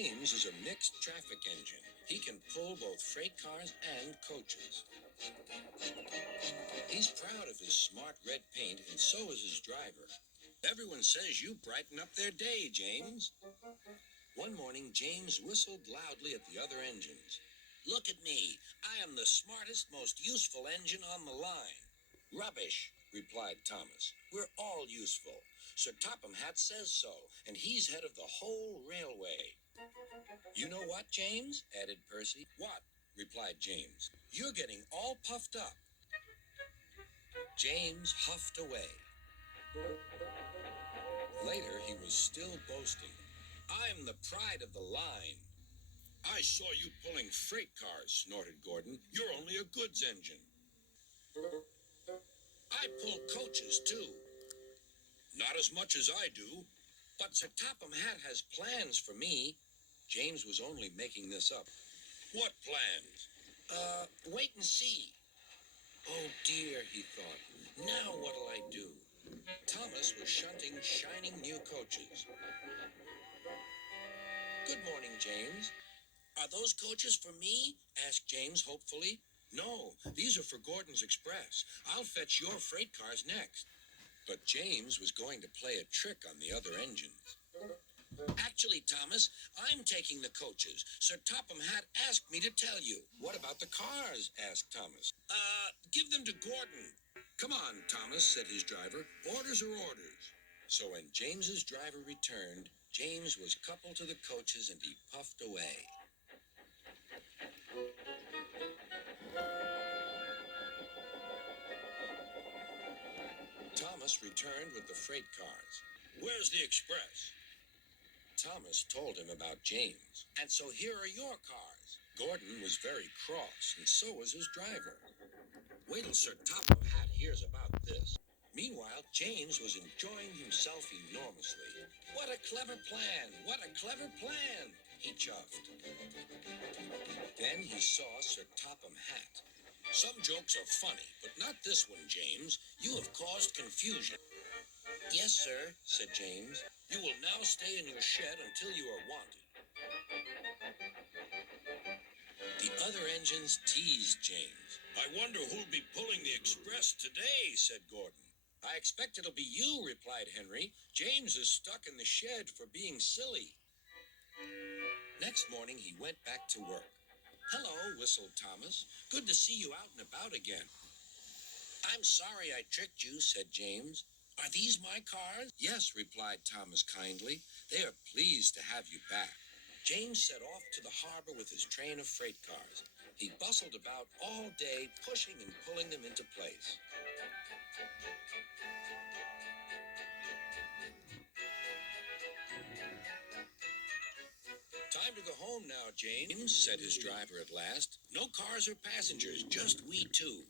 James is a mixed traffic engine. He can pull both freight cars and coaches. He's proud of his smart red paint, and so is his driver. Everyone says you brighten up their day, James. One morning, James whistled loudly at the other engines. Look at me. I am the smartest, most useful engine on the line. Rubbish, replied Thomas. We're all useful. Sir Topham Hatt says so, and he's head of the whole railway. You know what, James? Added Percy. What? Replied James. You're getting all puffed up. James huffed away. Later, he was still boasting. I'm the pride of the line. I saw you pulling freight cars, snorted Gordon. You're only a goods engine. I pull coaches, too. Not as much as I do. But Sir Topham Hatt has plans for me. James was only making this up. What plans? Wait and see. Oh, dear, he thought. Now what'll I do? Thomas was shunting shining new coaches. Good morning, James. Are those coaches for me? Asked James hopefully. No, these are for Gordon's Express. I'll fetch your freight cars next. But James was going to play a trick on the other engines. Actually, Thomas, I'm taking the coaches. Sir Topham Hatt asked me to tell you. What about the cars? Asked Thomas. Give them to Gordon. Come on, Thomas, said his driver. Orders are orders. So when James's driver returned, James was coupled to the coaches and he puffed away. Thomas returned with the freight cars. Where's the express? Thomas told him about James. And so here are your cars. Gordon was very cross, and so was his driver. Wait till Sir Topham Hatt hears about this. Meanwhile, James was enjoying himself enormously. What a clever plan! What a clever plan! He chuffed. Then he saw Sir Topham Hatt. Some jokes are funny, but not this one, James. You have caused confusion. Yes, sir, said James. You will now stay in your shed until you are wanted. The other engines teased James. I wonder who'll be pulling the express today, said Gordon. I expect it'll be you, replied Henry. James is stuck in the shed for being silly. Next morning, he went back to work. Hello, whistled Thomas. Good to see you out and about again. I'm sorry I tricked you, said James. Are these my cars? Yes, replied Thomas kindly. They are pleased to have you back. James set off to the harbor with his train of freight cars. He bustled about all day, pushing and pulling them into place. Time to go home now, James, said his driver at last. No cars or passengers, just we two.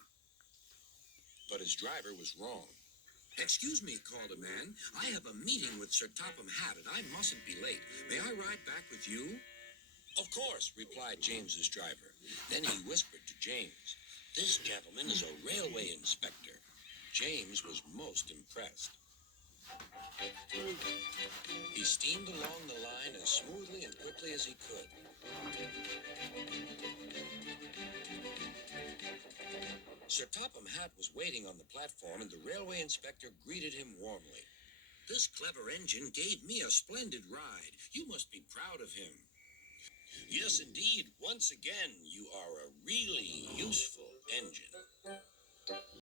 But his driver was wrong. Excuse me, called a man. I have a meeting with Sir Topham Hatt, and I mustn't be late. May I ride back with you? Of course, replied James's driver. Then he whispered to James, This gentleman is a railway inspector. James was most impressed. He steamed along the line as smoothly and quickly as he could. Sir Topham Hatt was waiting on the platform, and the railway inspector greeted him warmly. This clever engine gave me a splendid ride. You must be proud of him. Yes, indeed. Once again, you are a really useful